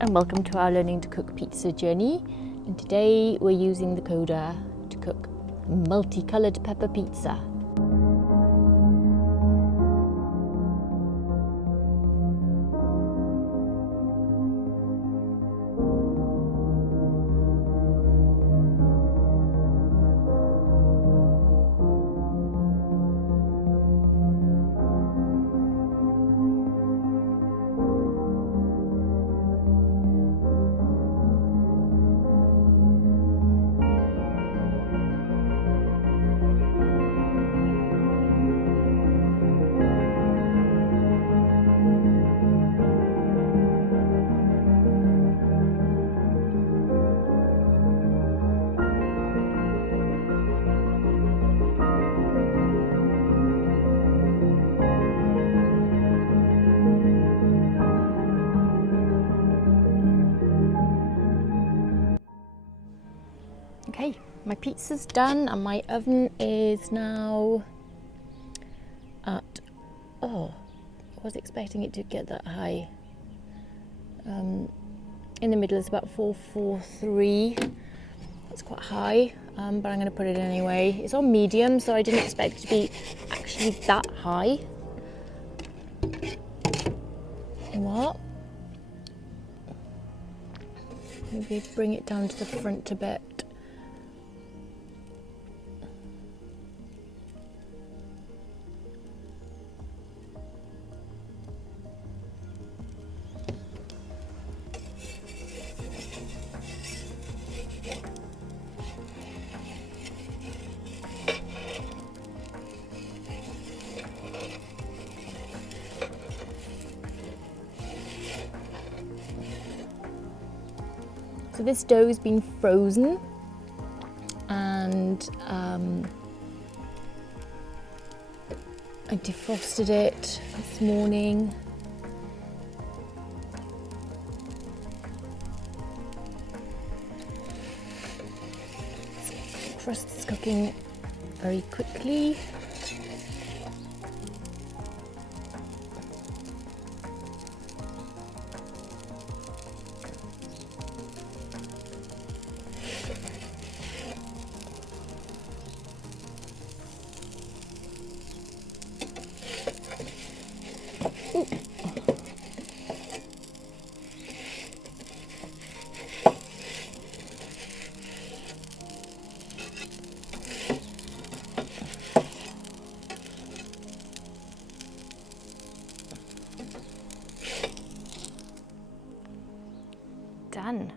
and welcome to our learning to cook pizza journey. And today we're using the Koda to cook multicolored pepper pizza. Okay, my pizza's done and my oven is now at, I was expecting it to get that high. In the middle is about 443. That's quite high, but I'm going to put it in anyway. It's on medium, so I didn't expect it to be actually that high. What? Maybe bring it down to the front a bit. So this dough has been frozen and I defrosted it this morning. Crust is cooking very quickly. Done.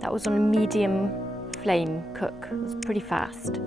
That was on a medium flame cook. It was pretty fast.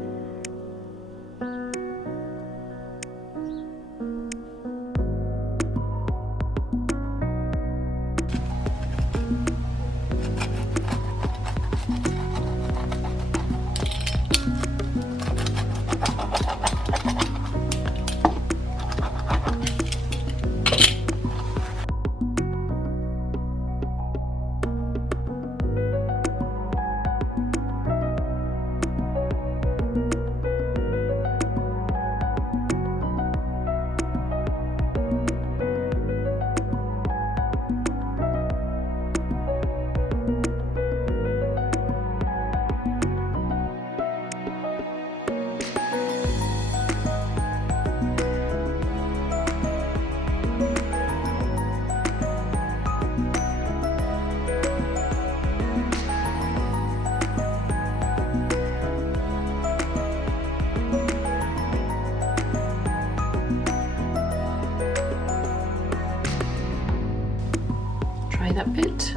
That bit.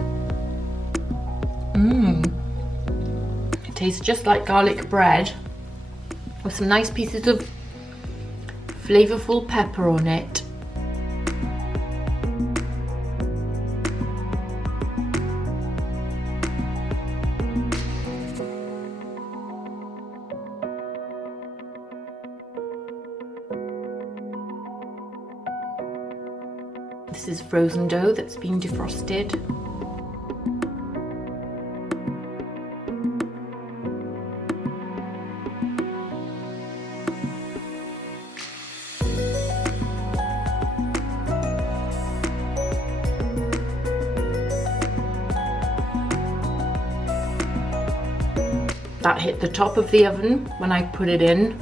It tastes just like garlic bread with some nice pieces of flavorful pepper on it. This is frozen dough that's been defrosted. that hit the top of the oven when I put it in.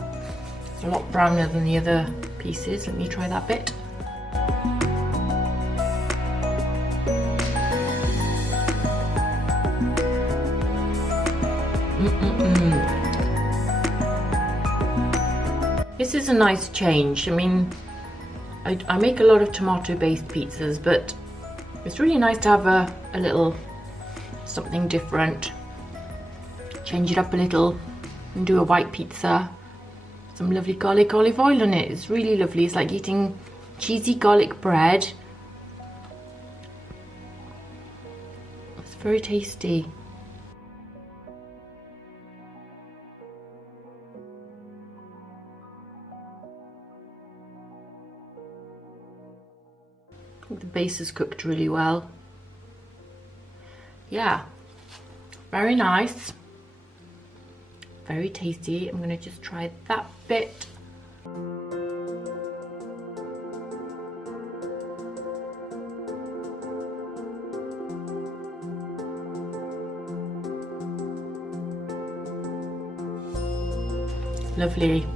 It's a lot browner than the other pieces. Let me try that bit. This is a nice change. I mean, I make a lot of tomato-based pizzas, but it's really nice to have a little something different. Change it up a little and do a white pizza. Some lovely garlic olive oil on it. It's really lovely. It's like eating cheesy garlic bread. It's very tasty. I think the base is cooked really well. Yeah, very nice. Very tasty. I'm going to just try that bit. Lovely.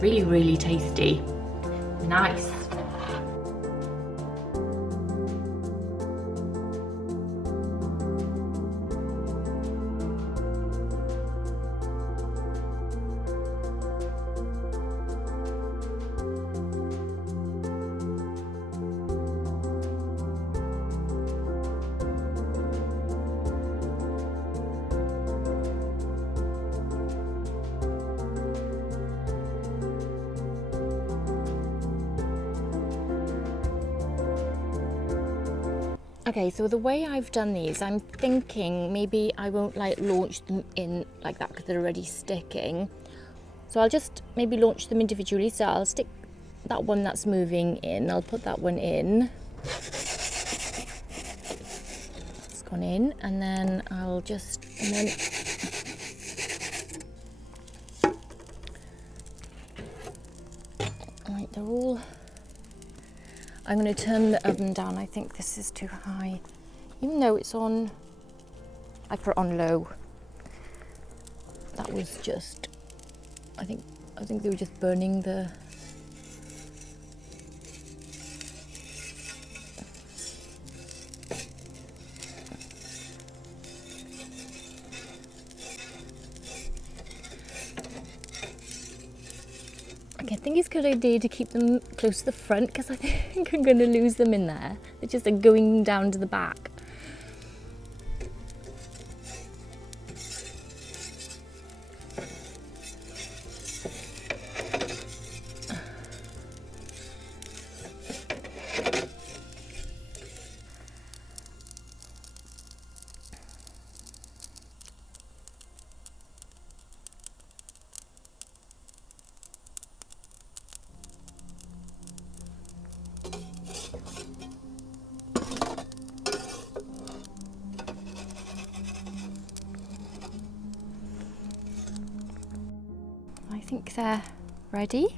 Really, really tasty. Nice. Okay, so the way I've done these, I'm thinking maybe I won't like launch them in like that because they're already sticking. So I'll just maybe launch them individually. So I'll stick that one that's moving in. I'll put that one in. It's gone in, and then I'll just, and then right, they're all. I'm going to turn the oven down. I think this is too high. Even though it's on, I put it on low. That was just, I think they were just burning the, I think it's a good idea to keep them close to the front because I think I'm going to lose them in there. They're just like going down to the back. I think they're ready.